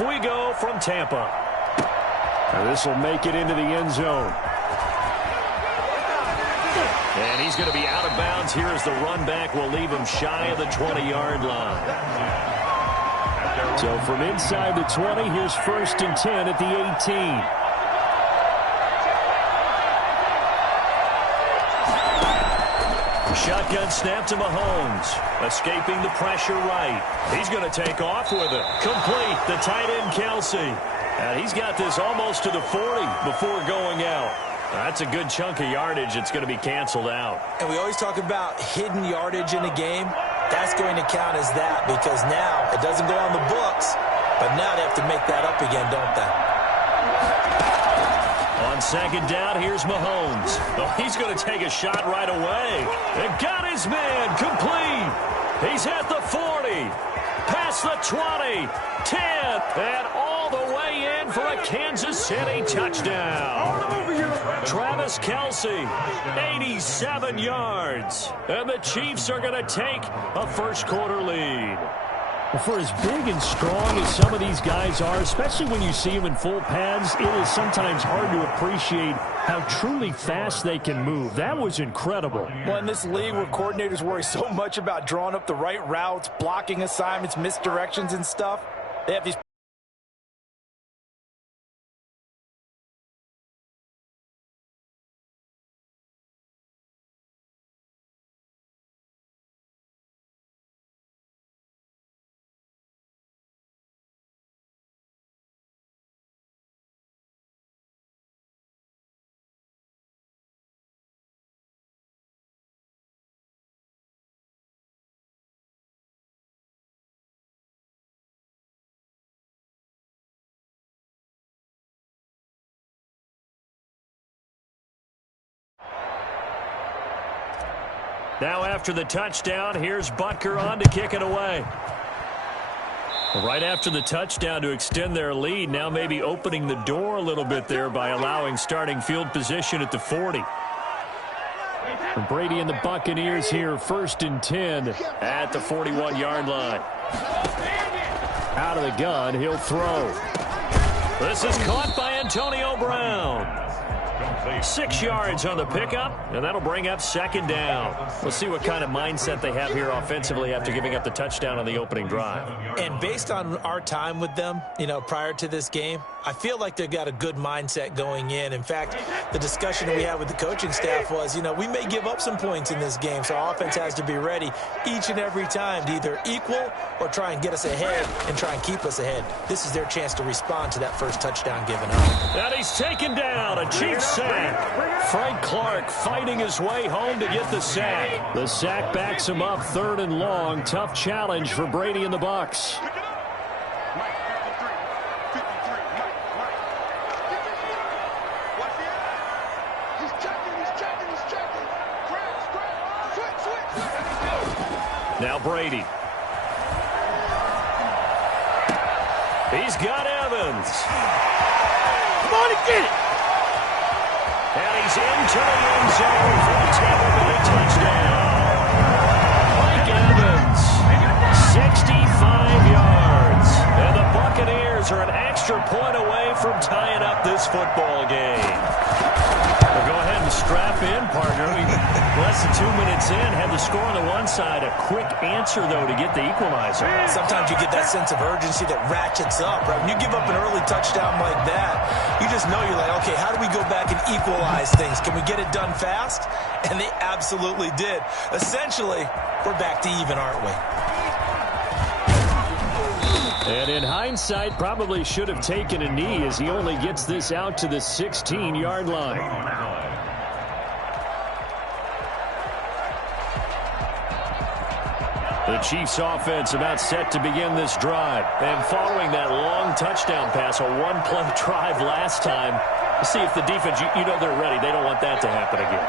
off we go from Tampa. This will make it into the end zone. And he's going to be out of bounds here as the run back will leave him shy of the 20-yard line. So from inside the 20, here's 1st and 10 at the 18. Shotgun snap to Mahomes. Escaping the pressure right. He's going to take off with it. Complete. The tight end, Kelsey. And he's got this almost to the 40 before going out. That's a good chunk of yardage. It's going to be canceled out. And we always talk about hidden yardage in a game. That's going to count as that because now it doesn't go on the books, but now they have to make that up again, don't they? On 2nd down, here's Mahomes. Oh, he's going to take a shot right away. And got his man complete. He's at the 40, past the 20, 10, and all the way in for a Kansas City touchdown. Travis Kelce, 87 yards. And the Chiefs are going to take a first-quarter lead. Well, for as big and strong as some of these guys are, especially when you see them in full pads, it is sometimes hard to appreciate how truly fast they can move. That was incredible. Well, in this league where coordinators worry so much about drawing up the right routes, blocking assignments, misdirections and stuff, they have these Now after the touchdown, here's Butker on to kick it away. Right after the touchdown to extend their lead, now maybe opening the door a little bit there by allowing starting field position at the 40. And Brady and the Buccaneers here, 1st and 10 at the 41-yard line. Out of the gun, he'll throw. This is caught by Antonio Brown. 6 yards on the pickup, and that'll bring up 2nd down. We'll see what kind of mindset they have here offensively after giving up the touchdown on the opening drive. And based on our time with them, prior to this game, I feel like they've got a good mindset going in. In fact, the discussion that we had with the coaching staff was, we may give up some points in this game, so our offense has to be ready each and every time to either equal or try and get us ahead and try and keep us ahead. This is their chance to respond to that first touchdown given up. And he's taken down. A Chiefs sack. Frank Clark fighting his way home to get the sack. The sack backs him up 3rd and long. Tough challenge for Brady and the Bucs. Now Brady. He's got Evans. Come on and get it. And he's into the end zone for a Tampa Bay touchdown. Mike Evans, 65 yards. And the Buccaneers are an extra point away from tying up this football game. Well, go ahead and strap in, partner. Less than 2 minutes in, had the score on the one side. A quick answer, though, to get the equalizer. Sometimes you get that sense of urgency that ratchets up, right? When you give up an early touchdown like that, you just know you're like, okay, how do we go back and equalize things? Can we get it done fast? And they absolutely did. Essentially, we're back to even, aren't we? And in hindsight, probably should have taken a knee as he only gets this out to the 16-yard line. The Chiefs offense about set to begin this drive. And following that long touchdown pass, a one-play drive last time, see if the defense, you know they're ready. They don't want that to happen again.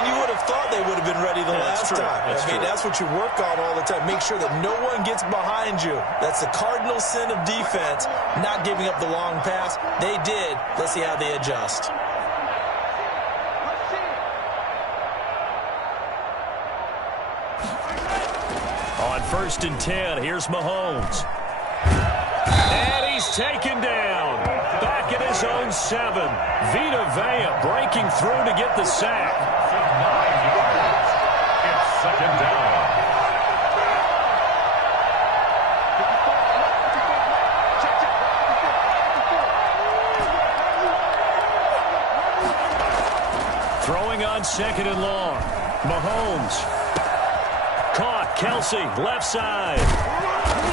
And you would have thought they would have been ready the last time. That's what you work on all the time. Make sure that no one gets behind you. That's the cardinal sin of defense, not giving up the long pass. They did. Let's see how they adjust. On 1st and 10, here's Mahomes. And he's taken down. Back at his own 7. Vita Vea breaking through to get the sack. 9 yards. It's second down. Throwing on 2nd and long. Mahomes. Caught. Kelsey, left side.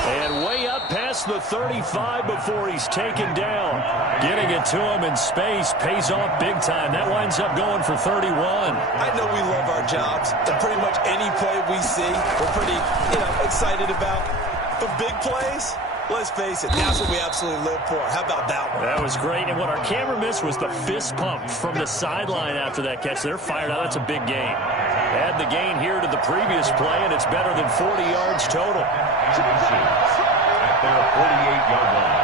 And way up past the 35 before he's taken down. Getting it to him in space pays off big time. That winds up going for 31. I know we love our jobs, and pretty much any play we see, we're pretty, excited about. But big plays, let's face it, that's what we absolutely live for. How about that one? That was great, and what our camera missed was the fist pump from the sideline after that catch. They're fired out. That's a big gain. Add the gain here to the previous play, and it's better than 40 yards total. At their 48-yard line.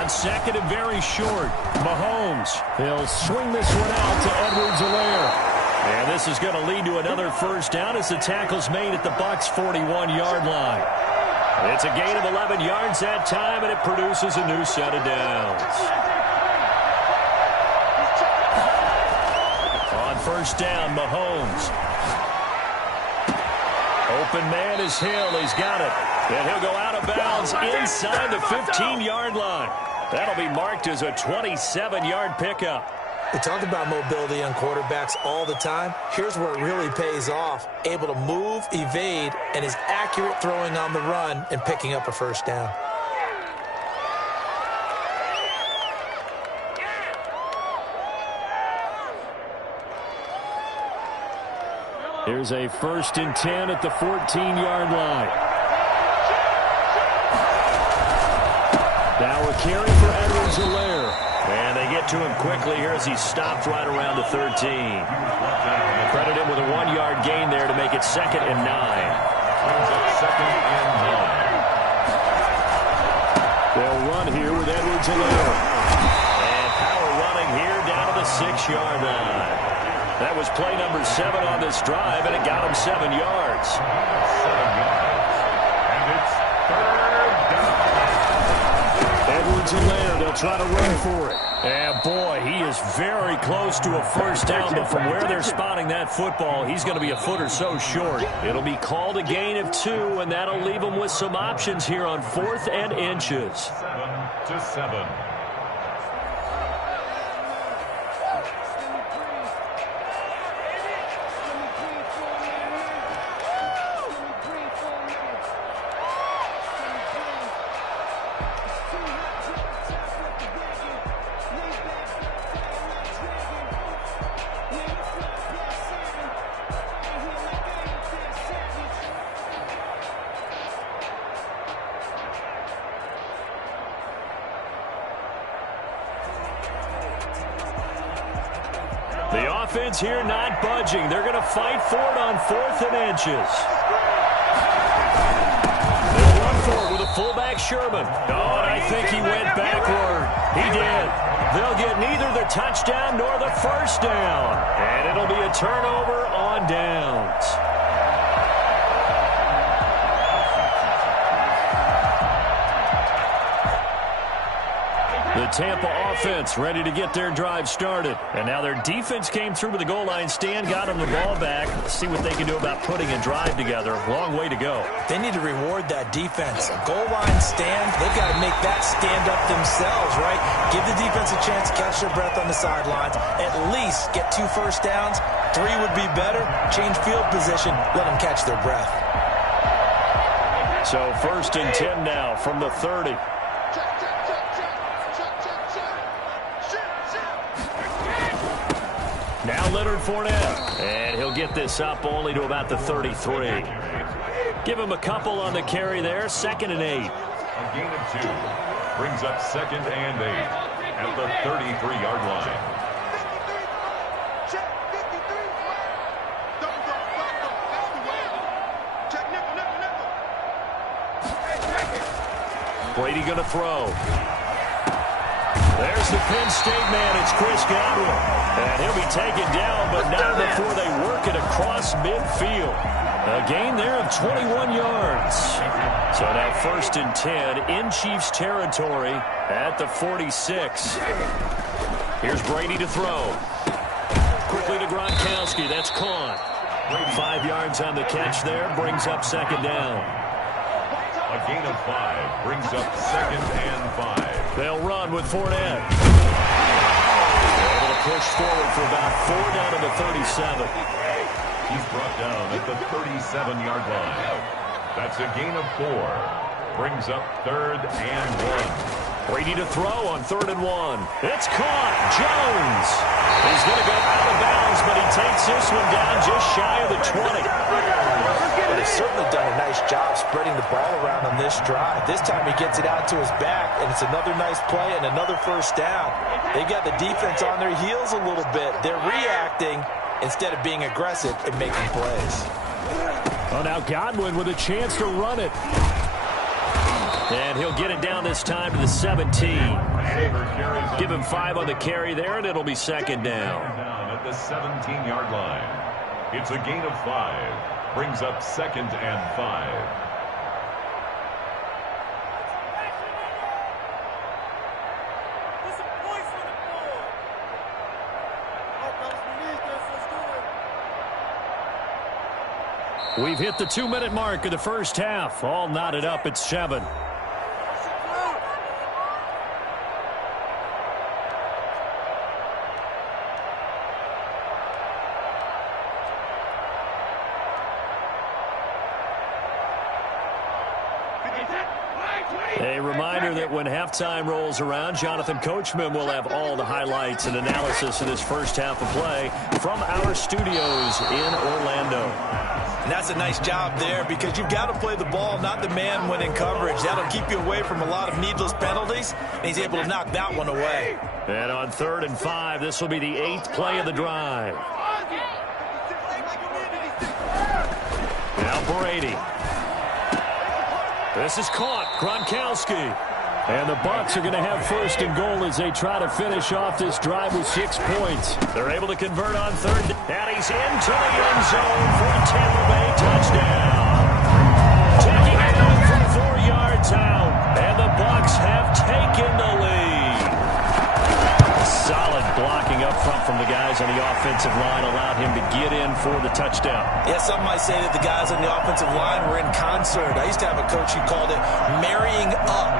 On 2nd and very short, Mahomes. He'll swing this one out to Edwards-Helaire. And this is going to lead to another first down as the tackle's made at the Bucs' 41-yard line. It's a gain of 11 yards that time, and it produces a new set of downs. On first down, Mahomes. Open man is Hill. He's got it. And he'll go out of bounds inside the 15-yard line. That'll be marked as a 27-yard pickup. We talk about mobility on quarterbacks all the time. Here's where it really pays off. Able to move, evade, and is accurate throwing on the run and picking up a first down. Here's a 1st and 10 at the 14-yard line. Now a carry for Edwards-Helaire. And they get to him quickly here as he stopped right around the 13. Credit him with a 1-yard gain there to make it 2nd and 9. Second and 9. They'll run here with Edwards-Helaire. And power running here down to the 6-yard line. That was play number 7 on this drive, and it got him 7 yards. 7 yards. And it's third down. Edwards-Helaire, they'll try to run for it. And boy, he is very close to a first down, but from where they're spotting that football, he's going to be a foot or so short. It'll be called a gain of 2, and that'll leave him with some options here on 4th and inches. 7-7. The offense here not budging. They're going to fight for it on 4th and inches. They'll run for it with a fullback Sherman. Oh, and I think he went backward. He did. They'll get neither the touchdown nor the first down. And it'll be a turnover on downs. The Tampa offense ready to get their drive started. And now their defense came through with the goal line stand, got them the ball back. Let's see what they can do about putting a drive together. Long way to go. They need to reward that defense. A goal line stand, they've got to make that stand up themselves, right? Give the defense a chance to catch their breath on the sidelines. At least get 2 first downs. 3 would be better. Change field position. Let them catch their breath. So 1st and 10 now from the 30. Now Leonard Fournette, and he'll get this up only to about the 33. Give him a couple on the carry there, 2nd and 8. A gain of 2 brings up 2nd and 8 at the 33-yard line. Brady going to throw. There's the Penn State man. It's Chris Godwin. And he'll be taken down, but not before they work it across midfield. A gain there of 21 yards. So now 1st and 10 in Chiefs territory at the 46. Here's Brady to throw. Quickly to Gronkowski. That's caught. 5 yards on the catch there. Brings up 2nd down. A gain of 5 brings up 2nd and 5. They'll run with Fournette. Able to push forward for about 4 down to the 37. He's brought down at the 37-yard line. That's a gain of 4. Brings up 3rd and 1. Brady to throw on 3rd and 1. It's caught. Jones is going to go out of bounds, but he takes this one down just shy of the 20. But he's certainly done a nice job spreading the ball around on this drive. This time he gets it out to his back, and it's another nice play and another 1st down. They got the defense on their heels a little bit. They're reacting instead of being aggressive and making plays. Well, now Godwin with a chance to run it. And he'll get it down this time to the 17. Give him 5 on the carry there, and it'll be 2nd down. At the 17-yard line. It's a gain of 5. Brings up 2nd and 5. We've hit the 2-minute mark of the 1st half. All knotted up at 7. A reminder that when halftime rolls around, Jonathan Coachman will have all the highlights and analysis of this 1st half of play from our studios in Orlando. And that's a nice job there because you've got to play the ball, not the man when in coverage. That'll keep you away from a lot of needless penalties, and he's able to knock that one away. And on 3rd and 5, this will be the 8th play of the drive. Now Brady. This is caught. Gronkowski. And the Bucs are going to have 1st and goal as they try to finish off this drive with 6 points. They're able to convert on 3rd. And he's into the end zone for a Tampa Bay touchdown. Taking it in from 4 yards out. And the Bucs have taken the lead. Solid blocking up front from the guys on the offensive line allowed him to get in for the touchdown. Yeah, some might say that the guys on the offensive line were in concert. I used to have a coach who called it marrying up,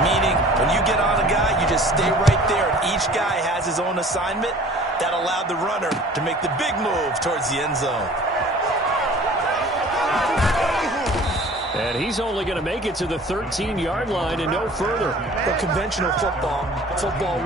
meaning when you get on a guy, you just stay right there, and each guy has his own assignment. That allowed the runner to make the big move towards the end zone. And he's only going to make it to the 13-yard line and no further. But conventional football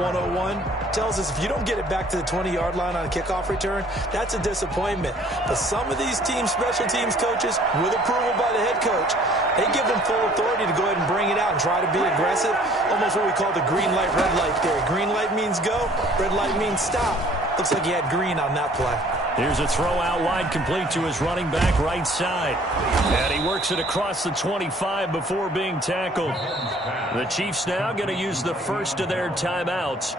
101, tells us if you don't get it back to the 20-yard line on a kickoff return, that's a disappointment. But some of these special teams coaches, with approval by the head coach, they give them full authority to go ahead and bring it out and try to be aggressive. Almost what we call the green light, red light theory. Green light means go, red light means stop. Looks like he had green on that play. Here's a throw out wide, complete to his running back right side. And he works it across the 25 before being tackled. The Chiefs now going to use the first of their timeouts,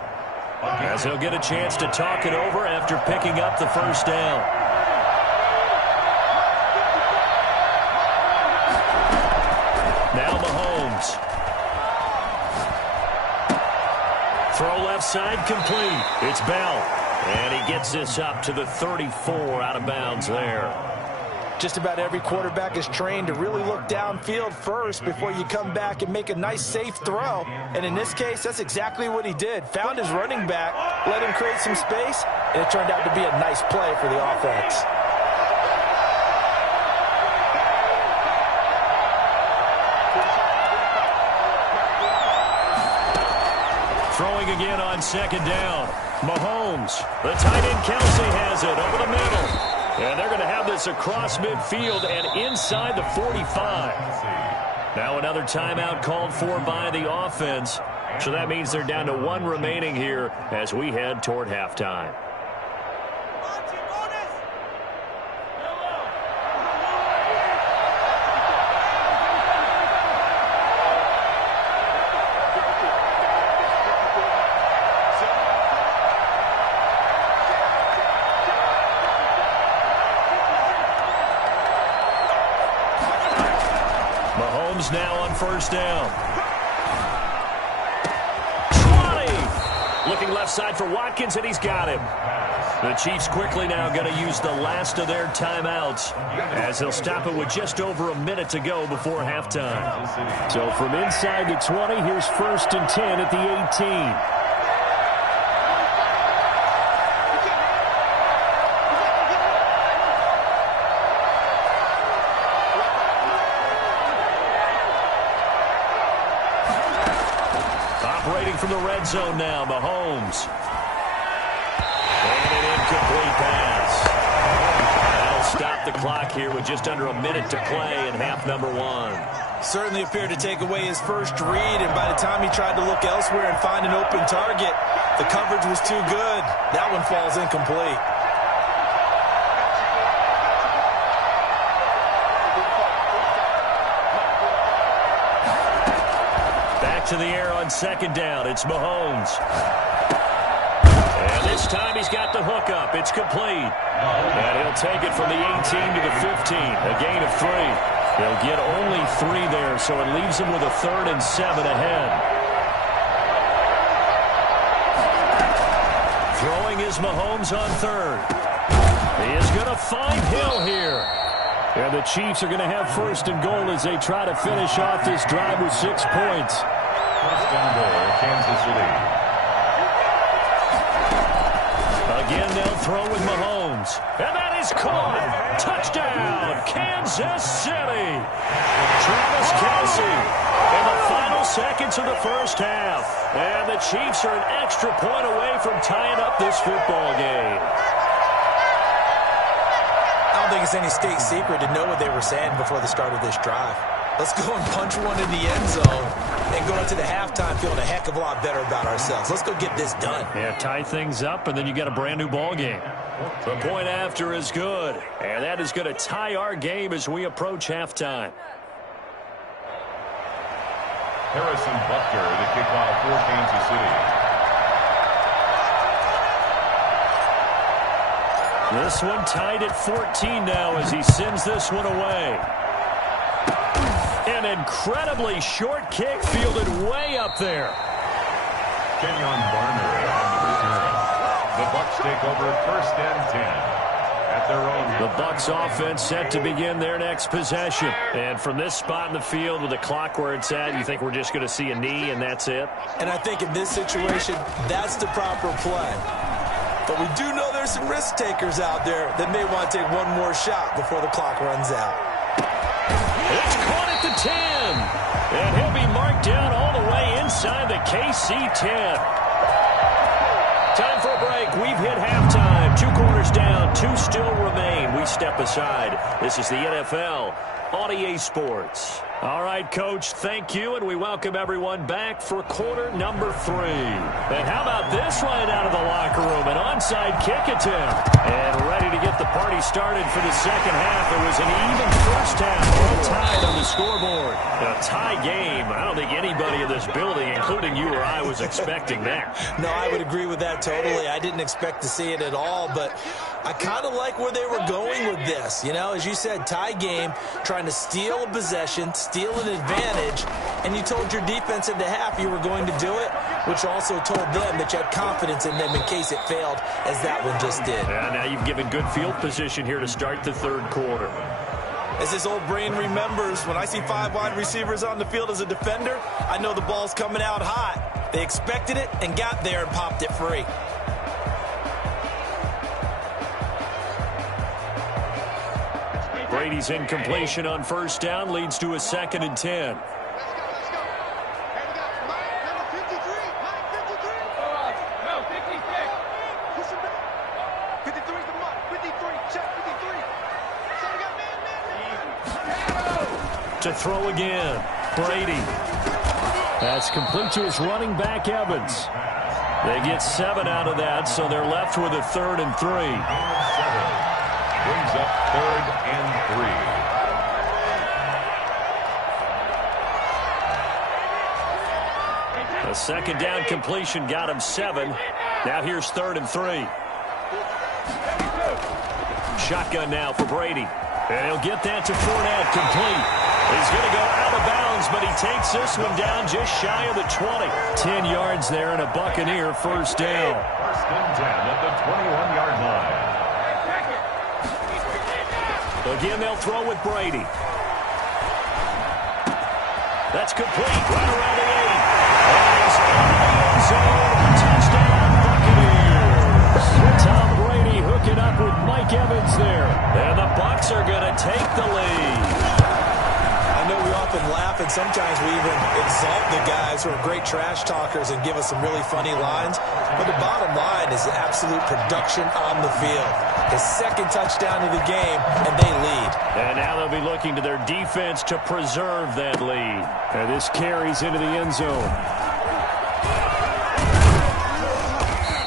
as he'll get a chance to talk it over after picking up the 1st down. Now Mahomes. Throw left side, complete. It's Bell. And he gets this up to the 34 out of bounds there. Just about every quarterback is trained to really look downfield first before you come back and make a nice, safe throw. And in this case, that's exactly what he did. Found his running back, let him create some space, and it turned out to be a nice play for the offense. Throwing again on 2nd down. Mahomes. The tight end Kelsey has it over the middle. And they're going to have this across midfield and inside the 45. Now another timeout called for by the offense. So that means they're down to 1 remaining here as we head toward halftime. first down. 20! Looking left side for Watkins, and he's got him. The Chiefs quickly now going to use the last of their timeouts as they'll stop it with just over a minute to go before halftime. So from inside the 20, here's 1st and 10 at the 18. Operating from the red zone now, Mahomes. And an incomplete pass. That'll stop the clock here with just under a minute to play in half number 1. Certainly appeared to take away his first read, and by the time he tried to look elsewhere and find an open target, the coverage was too good. That one falls incomplete. Back to the air on 2nd down. It's Mahomes. And this time he's got the hook up. It's complete. And he'll take it from the 18 to the 15. A gain of 3. He'll get only 3 there, so it leaves him with a 3rd and 7 ahead. Throwing is Mahomes on 3rd. He is going to find Hill here. And the Chiefs are going to have 1st and goal as they try to finish off this drive with 6 points. 1st and goal, Kansas City. Again, they'll throw with Mahomes. And that is caught. Touchdown, Kansas City. Travis Kelce in the final seconds of the first half. And the Chiefs are an extra point away from tying up this football game. I don't think it's any state secret to know what they were saying before the start of this drive. Let's go and punch one in the end zone and go into the halftime feeling a heck of a lot better about ourselves. Let's go get this done. Yeah, tie things up, and then you got a brand-new ball game. The point after is good, and that is going to tie our game as we approach halftime. Harrison Butker to kick off for Kansas City. This one tied at 14 now as he sends this one away. An incredibly short kick fielded way up there. Kenyon Barner on the return. The Bucs take over 1st and 10 at their own. The Bucs offense set to begin their next possession. And from this spot in the field with the clock where it's at, you think we're just going to see a knee and that's it? And I think in this situation, that's the proper play. But we do know there's some risk takers out there that may want to take one more shot before the clock runs out. It's caught at the 10. And he'll be marked down all the way inside the KC 10. Time for a break. We've hit halftime. 2 quarters down. 2 still remain. We step aside. This is the NFL on EA Sports. All right, Coach, thank you, and we welcome everyone back for quarter number 3. And how about this right out of the locker room? An onside kick attempt. And ready to get the party started for the second half. It was an even first half, all tied on the scoreboard. A tie game. I don't think anybody in this building, including you or I, was expecting that. No, I would agree with that totally. I didn't expect to see it at all, but I kind of like where they were going with this. You know, as you said, tie game, trying to steal a possession, steal an advantage, and you told your defense in the half you were going to do it, which also told them that you had confidence in them in case it failed, as that one just did. Yeah, now you've given good field position here to start the 3rd quarter. As this old brain remembers, when I see 5 wide receivers on the field as a defender, I know the ball's coming out hot. They expected it and got there and popped it free. Brady's incompletion on 1st down leads to a 2nd and 10. To throw again, Brady. That's complete to his running back, Evans. They get 7 out of that, so they're left with a 3rd and 3. Brings up 3rd and 3. A 2nd down completion got him 7. Now here's 3rd and 3. Shotgun now for Brady. And he'll get that to Fournette, complete. He's going to go out of bounds bounds, but he takes this one down just shy of the 20. 10 yards there and a Buccaneer first down. First and 10 at the 21-yard line. Again, they'll throw with Brady. That's complete. Right around the 8. And he's in the end zone. Touchdown, Buccaneers. Tom Brady hooking up with Mike Evans there. And the Bucs are going to take the lead. I know we often laugh, and sometimes we even exalt the guys who are great trash talkers and give us some really funny lines. But the bottom line is absolute production on the field. His second touchdown of the game, and they lead. And now they'll be looking to their defense to preserve that lead. And this carries into the end zone.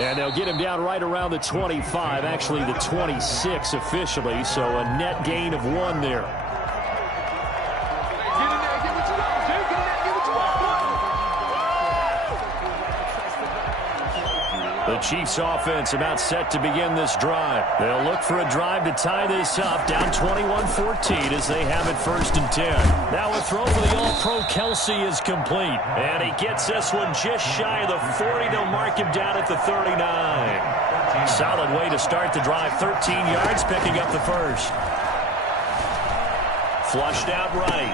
And they'll get him down right around the 25, actually the 26 officially, so a net gain of 1 there. The Chiefs offense about set to begin this drive. They'll look for a drive to tie this up, down 21-14 as they have it first and 10. Now a throw for the All-Pro Kelsey is complete. And he gets this one just shy of the 40. They'll mark him down at the 39. Solid way to start the drive. 13 yards, picking up the first. Flushed out right.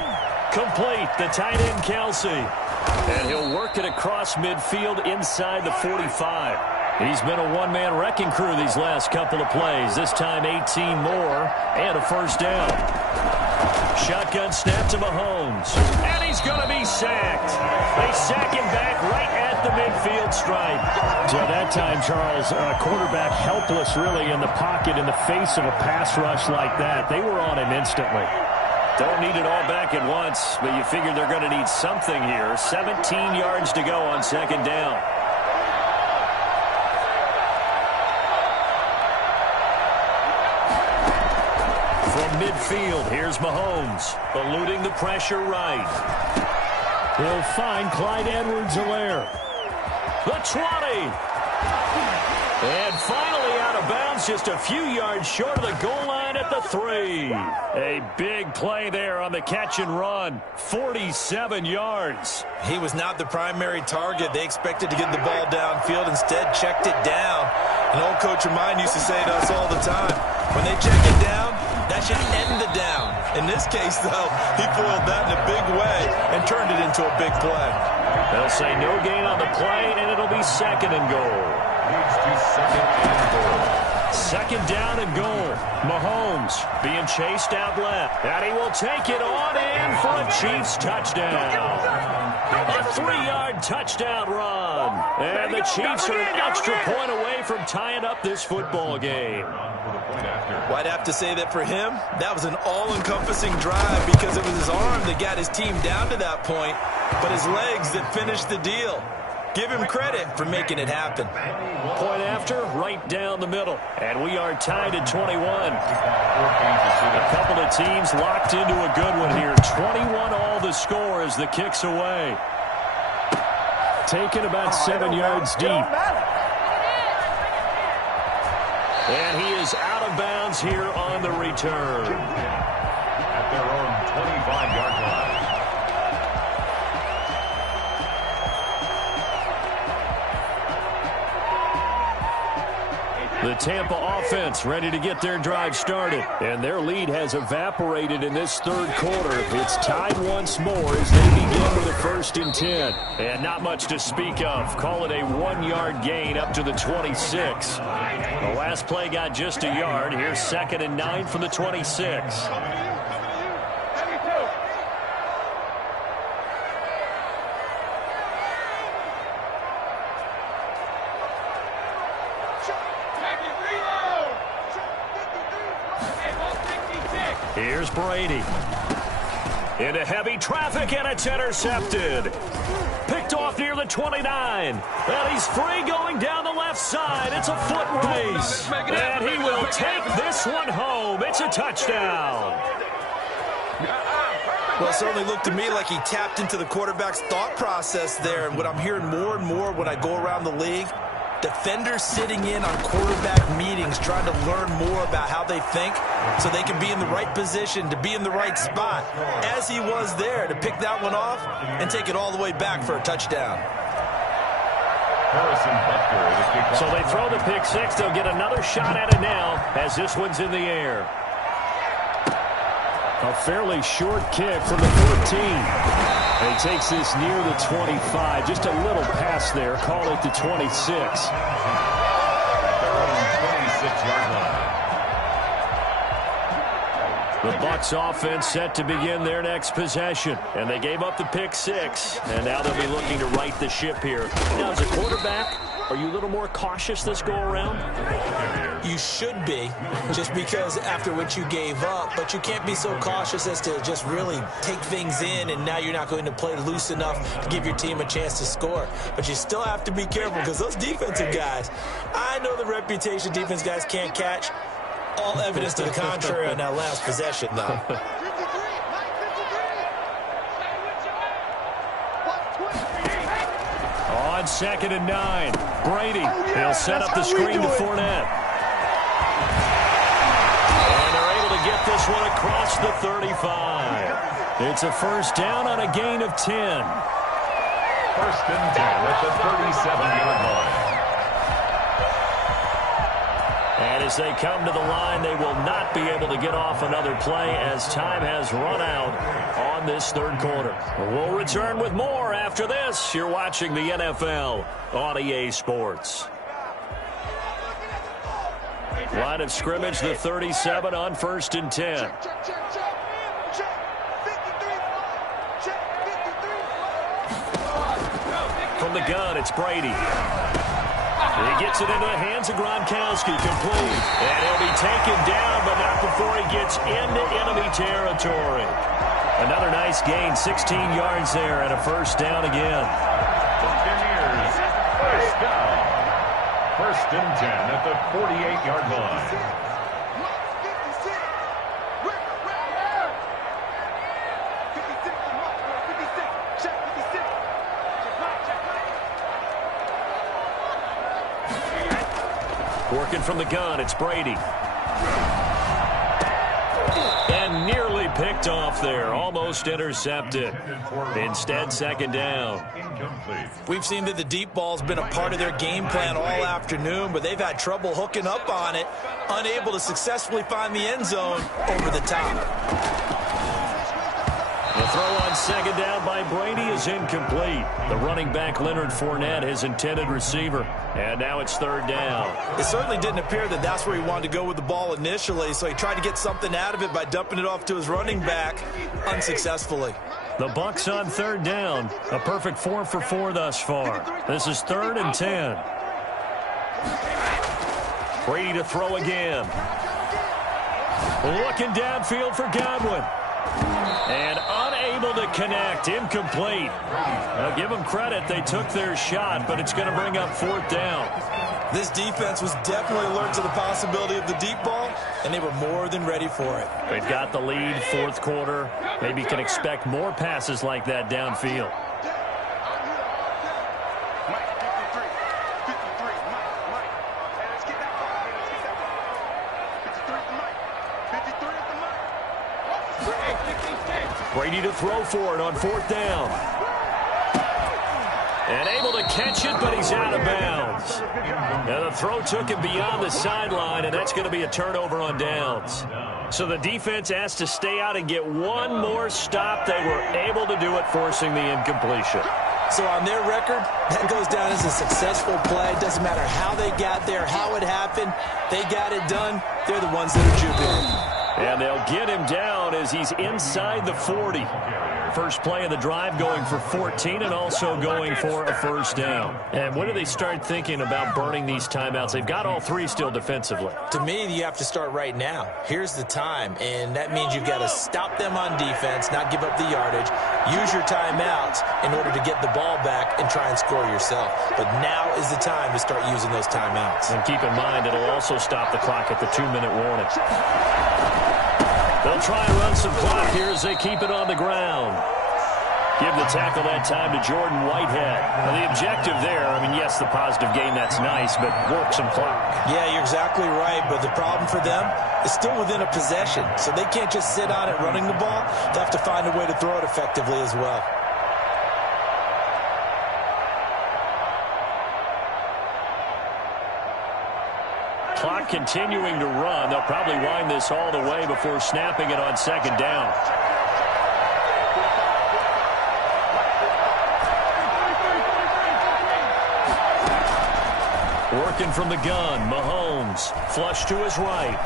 Complete, the tight end Kelsey. And he'll work it across midfield inside the 45. He's been a one-man wrecking crew these last couple of plays. This time 18 more and a first down. Shotgun snap to Mahomes. And he's going to be sacked. They sack him back right at the midfield stripe. So that time, Charles, quarterback helpless really in the pocket in the face of a pass rush like that. They were on him instantly. Don't need it all back at once, but you figure they're going to need something here. 17 yards to go on second down. From midfield, here's Mahomes, eluding the pressure right. He'll find Clyde Edwards-Helaire. The 20. And finally out of bounds, just a few yards short of the goal line at the 3. A big play there on the catch and run. 47 yards. He was not the primary target. They expected to get the ball downfield. Instead, checked it down. An old coach of mine used to say to us all the time, when they check it down, that should end the down. In this case, though, he foiled that in a big way and turned it into a big play. They'll say no gain on the play, and it'll be second and goal. Leads to second and goal. Second down and goal. Mahomes being chased out left. And he will take it on in for a Chiefs touchdown. A 3-yard touchdown run. And the Chiefs are an extra point away from tying up this football game. Well, I'd have to say that for him, that was an all-encompassing drive because it was his arm that got his team down to that point, but his legs that finished the deal. Give him credit for making it happen. Point after, right down the middle. And we are tied at 21. A couple of teams locked into a good one here. 21 all the score as the kick's away. Taken about 7 yards deep. And he is out of bounds here on the return. At their own 25-yard line. The Tampa offense ready to get their drive started. And their lead has evaporated in this third quarter. It's tied once more as they begin with a first and 10. And not much to speak of. Call it a 1-yard gain up to the 26. The last play got just a yard. Here's second and 9 from the 26. Here's Brady. Into heavy traffic, and it's intercepted. Picked off near the 29. And he's free going down the left side. It's a foot race. And he will take this one home. It's a touchdown. Well, it certainly looked to me like he tapped into the quarterback's thought process there. And what I'm hearing more and more when I go around the league, Defenders sitting in on quarterback meetings trying to learn more about how they think so they can be in the right position to be in the right spot, as he was there to pick that one off and take it all the way back for a touchdown. So they throw the pick six. They'll get another shot at it now as this one's in the air. A fairly short kick from the 14. And he takes this near the 25. Just a little pass there. Call it the 26. Their own 26-yard line. The Bucs offense set to begin their next possession. And they gave up the pick six. And now they'll be looking to right the ship here. Now, as a quarterback, are you a little more cautious this go around? You should be, just because after what you gave up, but you can't be so cautious as to just really take things in, and now you're not going to play loose enough to give your team a chance to score. But you still have to be careful because those defensive guys, I know the reputation defense guys can't catch. All evidence to the contrary on that last possession, though. On 2nd and 9, Brady. He'll set up the screen to Fournette. And they're able to get this one across the 35. It's a first down on a gain of 10. 1st and 10 at the 37-yard line. And as they come to the line, they will not be able to get off another play as time has run out on this third quarter. We'll return with more after this. You're watching the NFL on EA Sports. Line of scrimmage, the 37 on 1st and 10. From the gun, it's Brady. He gets it into the hands of Gronkowski, complete. And he'll be taken down, but not before he gets into enemy territory. Another nice gain, 16 yards there, and a first down again. Buccaneers, first down. 1st and 10 at the 48-yard line. Working from the gun, it's Brady. And nearly picked off there. Almost intercepted. Instead, 2nd down. We've seen that the deep ball's been a part of their game plan all afternoon, but they've had trouble hooking up on it, unable to successfully find the end zone over the top. The throw on 2nd down by Brady is incomplete. The running back, Leonard Fournette, his intended receiver. And now it's 3rd down. It certainly didn't appear that that's where he wanted to go with the ball initially, so he tried to get something out of it by dumping it off to his running back unsuccessfully. The Bucs on 3rd down. A perfect 4 for 4 thus far. This is 3rd and 10. Brady to throw again. Looking downfield for Godwin. And unable to connect. Incomplete. Now give them credit. They took their shot, but it's going to bring up 4th down. This defense was definitely alert to the possibility of the deep ball, and they were more than ready for it. They've got the lead, 4th quarter. Maybe can expect more passes like that downfield. Brady to throw for it on 4th down. And able to catch it, but he's out of bounds. Now the throw took him beyond the sideline, and that's going to be a turnover on downs. So the defense has to stay out and get one more stop. They were able to do it, forcing the incompletion. So on their record, that goes down as a successful play. It doesn't matter how they got there, how it happened. They got it done. They're the ones that are jubilant. And they'll get him down as he's inside the 40. First play of the drive going for 14 and also going for a first down. And when do they start thinking about burning these timeouts? They've got all 3 still defensively. To me, you have to start right now. Here's the time, and that means you've got to stop them on defense, not give up the yardage, use your timeouts in order to get the ball back and try and score yourself. But now is the time to start using those timeouts. And keep in mind, it'll also stop the clock at the 2-minute warning. They'll try and run some clock here as they keep it on the ground. Give the tackle that time to Jordan Whitehead. Now, the objective there, I mean, yes, the positive gain, that's nice, but work some clock. Yeah, you're exactly right, but the problem for them is still within a possession, so they can't just sit on it running the ball. They have to find a way to throw it effectively as well. Clock continuing to run. They'll probably wind this all the way before snapping it on second down. Working from the gun, Mahomes. Flush to his right.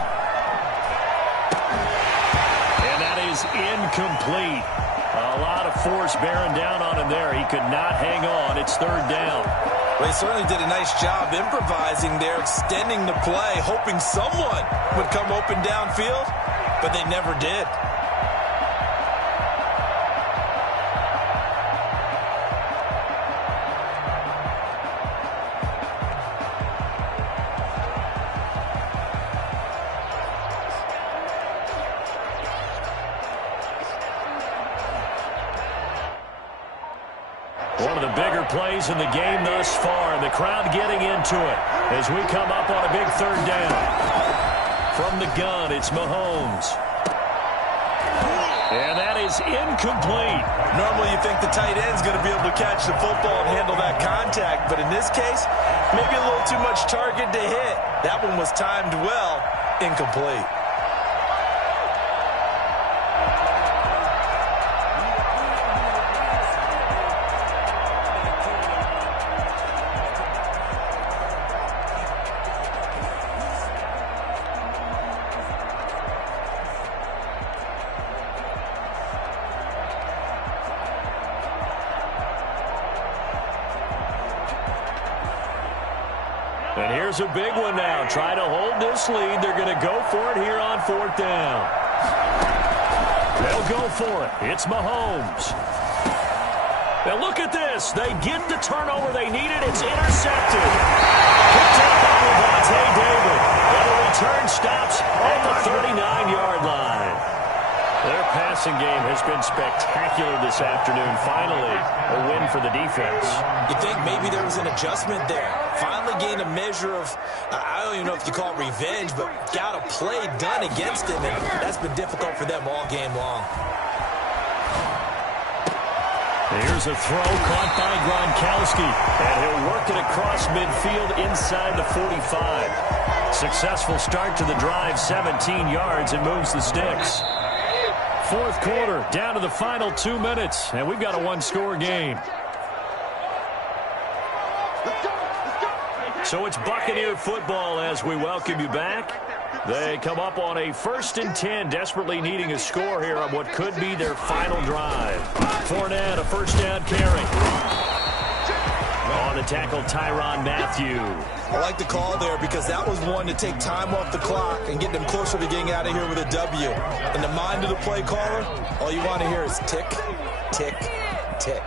And that is incomplete. A lot of force bearing down on him there. He could not hang on. It's third down. Well, he certainly did a nice job improvising there, extending the play, hoping someone would come open downfield, but they never did. One of the bigger plays in the game thus far, and the crowd getting into it as we come up on a big third down. From the gun, it's Mahomes. And that is incomplete. Normally you think the tight end's going to be able to catch the football and handle that contact, but in this case, maybe a little too much target to hit. That one was timed well, incomplete. And here's a big one now. Try to hold this lead. They're going to go for it here on fourth down. They'll go for it. It's Mahomes. Now look at this. They get the turnover they needed. It's intercepted. Picked up by Levante David. And the return stops at the 39-yard line. Their passing game has been spectacular this afternoon. Finally, a win for the defense. You think maybe there was an adjustment there. Finally gained a measure of, I don't even know if you call it revenge, but got a play done against him, and that's been difficult for them all game long. Here's a throw caught by Gronkowski, and he'll work it across midfield inside the 45. Successful start to the drive, 17 yards, and moves the sticks. Fourth quarter, down to the final 2 minutes, and we've got a one-score game. So it's Buccaneer football as we welcome you back. They come up on a 1st and 10, desperately needing a score here on what could be their final drive. Fournette, a first down carry. On the tackle, Tyrann Mathieu. I like the call there because that was one to take time off the clock and get them closer to getting out of here with a W. In the mind of the play caller, all you want to hear is tick, tick, tick.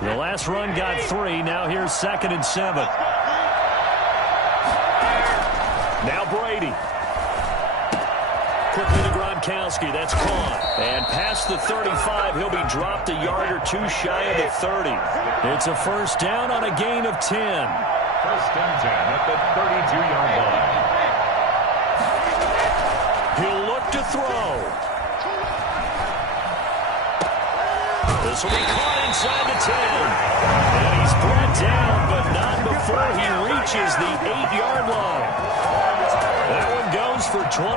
The last run got 3. Now here's 2nd and 7. Now Brady. Quickly to Gronkowski. That's caught. And past the 35, he'll be dropped a yard or two shy of the 30. It's a first down on a gain of 10. First and 10 at the 32-yard line. He'll look to throw. This will be caught inside the 10. And he's brought down, but not before he reaches the 8-yard line. That one goes for 24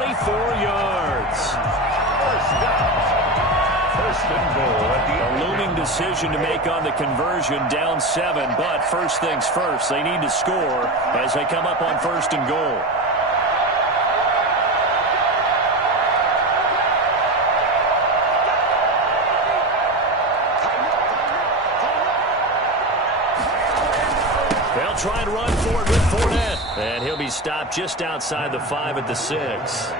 yards. First and goal at the A looming decision to make on the conversion, down 7. But first things first, they need to score as they come up on 1st and goal. They'll try and run for it with Fournette. And he'll be stopped just outside the 5 at the 6.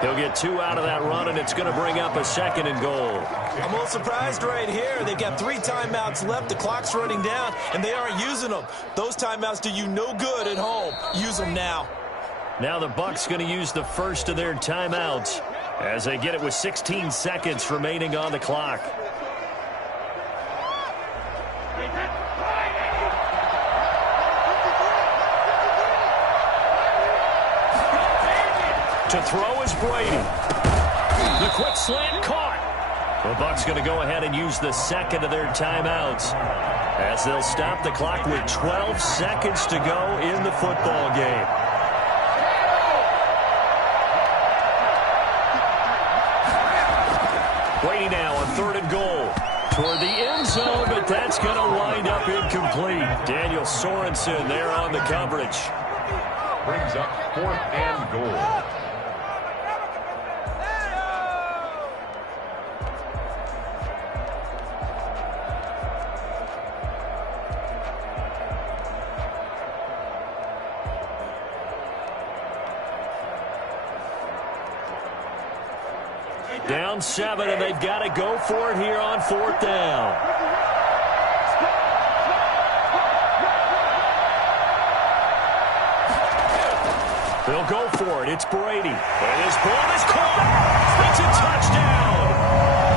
He'll get 2 out of that run, and it's going to bring up a 2nd and goal. I'm a little surprised right here. They've got 3 timeouts left. The clock's running down, and they aren't using them. Those timeouts do you no good at home. Use them now. Now the Bucs going to use the first of their timeouts as they get it with 16 seconds remaining on the clock. To throw is Brady. The quick slant caught. The Bucs going to go ahead and use the second of their timeouts as they'll stop the clock with 12 seconds to go in the football game. Brady now on 3rd and goal. Toward the end zone, but that's going to wind up incomplete. Daniel Sorensen there on the coverage. Brings up 4th and goal. Down 7, and they've got to go for it here on 4th down. They'll go for it. It's Brady. And his ball is caught. It's a touchdown.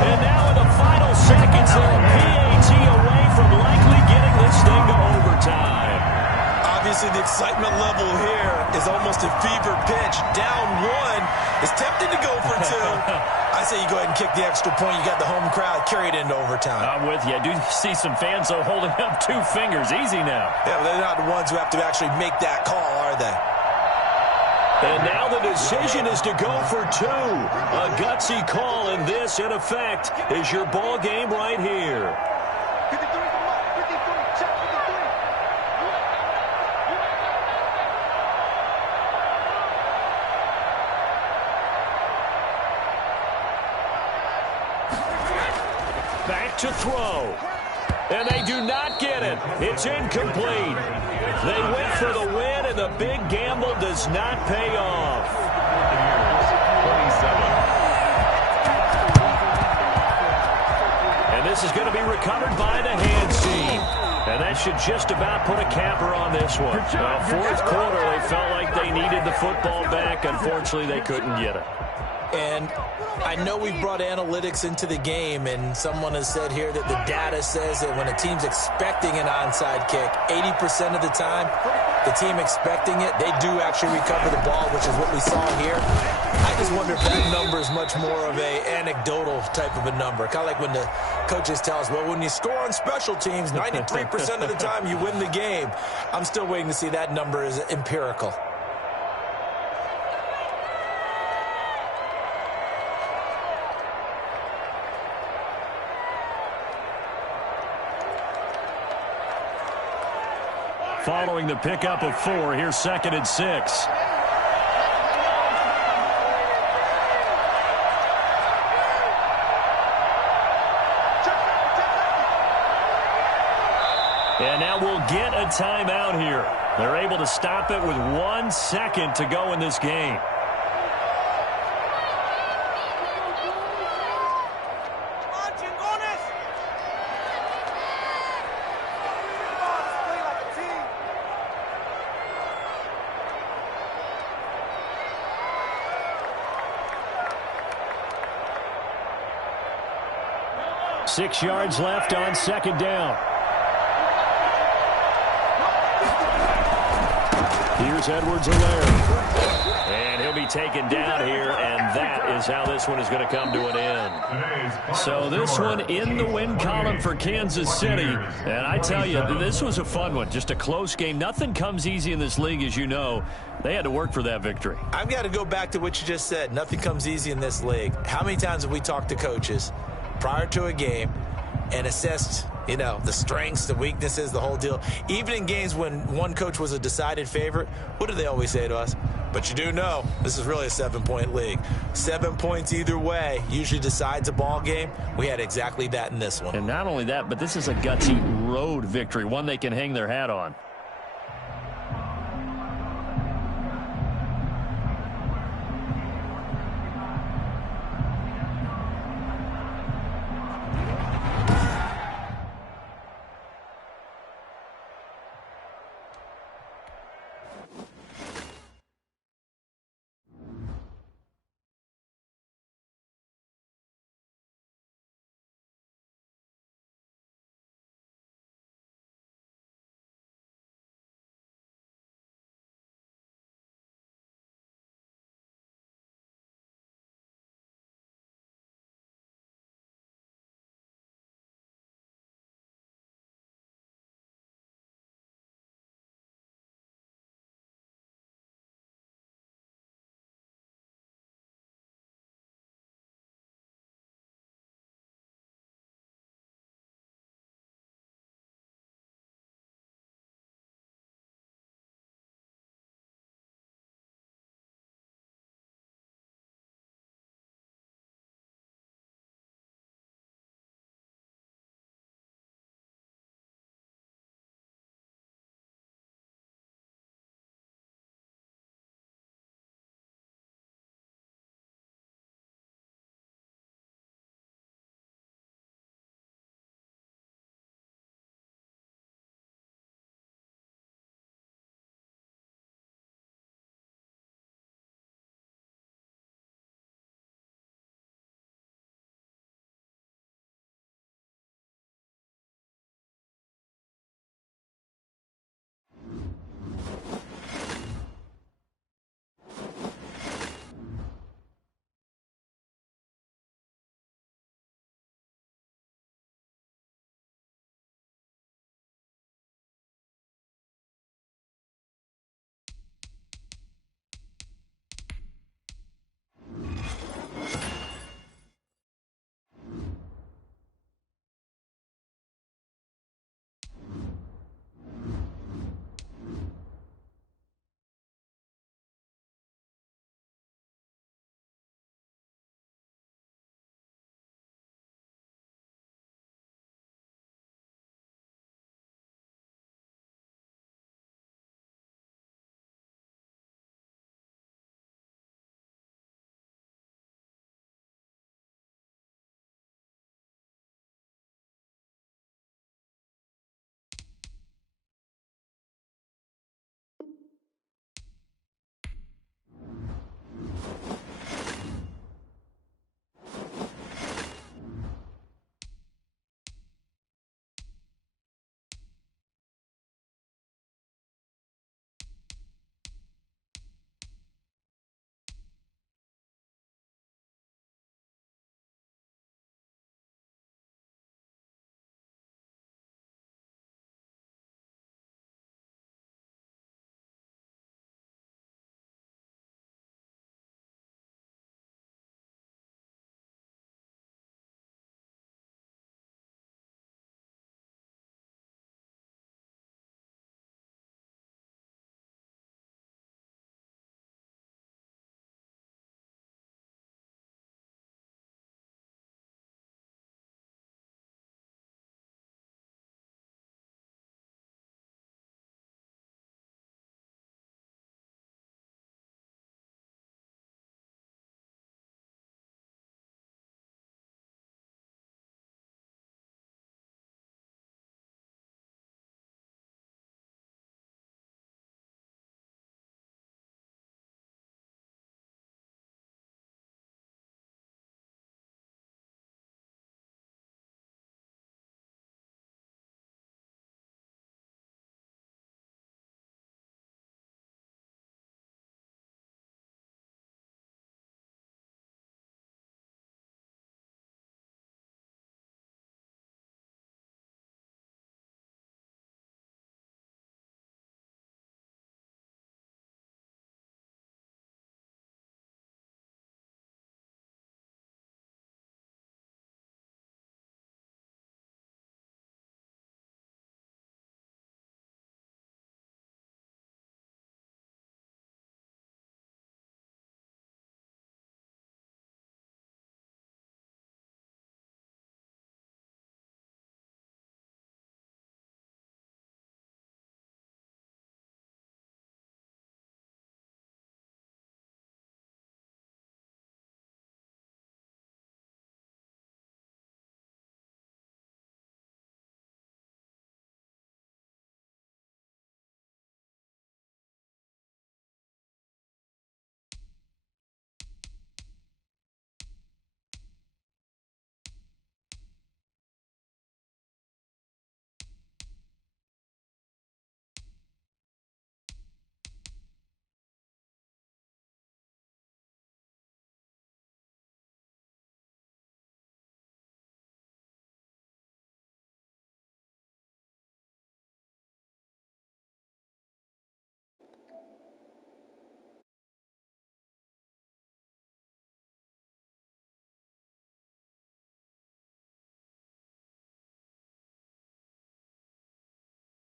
And now in the final seconds, they're a PAT away from likely getting this thing to overtime. Obviously, the excitement level here is almost a fever pitch. Down 1 is tempted to go for 2. I say you go ahead and kick the extra point. You got the home crowd. Carry it into overtime. I'm with you. I do see some fans, though, holding up 2 fingers. Easy now. Yeah, but they're not the ones who have to actually make that call, are they? And now the decision is to go for 2. A gutsy call, and this, in effect, is your ball game right here. Back to throw. And they do not get it. It's incomplete. They went for the win, and the big gamble does not pay off. 27. And this is going to be recovered by the hands team. And that should just about put a capper on this one. Fourth quarter, they felt like they needed the football back. Unfortunately, they couldn't get it. And I know we brought analytics into the game, and someone has said here that the data says that when a team's expecting an onside kick, 80% of the time, the team expecting it, they do actually recover the ball, which is what we saw here. I just wonder if that number is much more of a anecdotal type of a number. Kind of like when the coaches tell us, well, when you score on special teams, 93% of the time you win the game. I'm still waiting to see that number is empirical. Following the pickup of 4, here's 2nd and 6. And now we'll get a timeout here. They're able to stop it with 1 second to go in this game. Six yards left on 2nd down. Here's Edwards-Helaire. And he'll be taken down here, and that is how this one is going to come to an end. So this one in the win column for Kansas City. And I tell you, this was a fun one. Just a close game. Nothing comes easy in this league, as you know. They had to work for that victory. I've got to go back to what you just said. Nothing comes easy in this league. How many times have we talked to coaches prior to a game and assessed, you know, the strengths, the weaknesses, the whole deal? Even in games when one coach was a decided favorite, what do they always say to us? But you do know this is really a 7-point league. 7 points either way usually decides a ball game. We had exactly that in this one. And not only that, but this is a gutsy road victory, one they can hang their hat on.